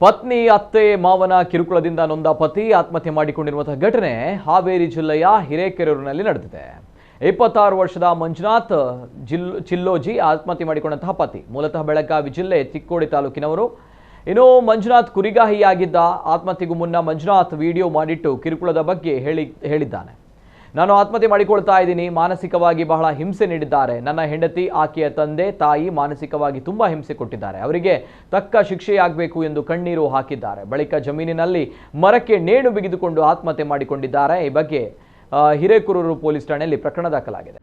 ಪತ್ನಿ ಅತ್ತೆ ಮಾವನ ಕಿರುಕುಳದಿಂದ ನೊಂದ ಪತಿ ಆತ್ಮಹತ್ಯೆ ಮಾಡಿಕೊಂಡಿರುವಂತಹ ಘಟನೆ ಹಾವೇರಿ ಜಿಲ್ಲೆಯ ಹಿರೇಕೆರೂರಿನಲ್ಲಿ ನಡೆದಿದೆ. 26 ವರ್ಷದ ಮಂಜುನಾಥ್ ಚಿಲ್ಲೋಜಿ ಆತ್ಮಹತ್ಯೆ ಮಾಡಿಕೊಂಡಂತಹ ಪತಿ. ಮೂಲತಃ ಬೆಳಗಾವಿ ಜಿಲ್ಲೆ ಚಿಕ್ಕೋಡಿ ತಾಲೂಕಿನವರು. ಇನ್ನು ಮಂಜುನಾಥ್ ಕುರಿಗಾಹಿಯಾಗಿದ್ದ. ಆತ್ಮಹತ್ಯೆಗೂ ಮುನ್ನ ಮಂಜುನಾಥ್ ವಿಡಿಯೋ ಮಾಡಿಟ್ಟು ಕಿರುಕುಳದ ಬಗ್ಗೆ ಹೇಳಿದ್ದಾನೆ. ನಾನು ಆತ್ಮಹತ್ಯೆ ಮಾಡಿಕೊಳ್ತಾ ಇದ್ದೀನಿ. ಮಾನಸಿಕವಾಗಿ ಬಹಳ ಹಿಂಸೆ ನೀಡಿದ್ದಾರೆ. ನನ್ನ ಹೆಂಡತಿ, ಆಕೆಯ ತಂದೆ ತಾಯಿ ಮಾನಸಿಕವಾಗಿ ತುಂಬಾ ಹಿಂಸೆ ಕೊಟ್ಟಿದ್ದಾರೆ. ಅವರಿಗೆ ತಕ್ಕ ಶಿಕ್ಷೆಯಾಗಬೇಕು ಎಂದು ಕಣ್ಣೀರು ಹಾಕಿದ್ದಾರೆ. ಬಳಿಕ ಜಮೀನಿನಲ್ಲಿ ಮರಕ್ಕೆ ನೇಣು ಬಿಗಿದುಕೊಂಡು ಆತ್ಮಹತ್ಯೆ ಮಾಡಿಕೊಂಡಿದ್ದಾರೆ. ಈ ಬಗ್ಗೆ ಹಿರೇಕೆರೂರು ಪೊಲೀಸ್ ಠಾಣೆಯಲ್ಲಿ ಪ್ರಕರಣ ದಾಖಲಾಗಿದೆ.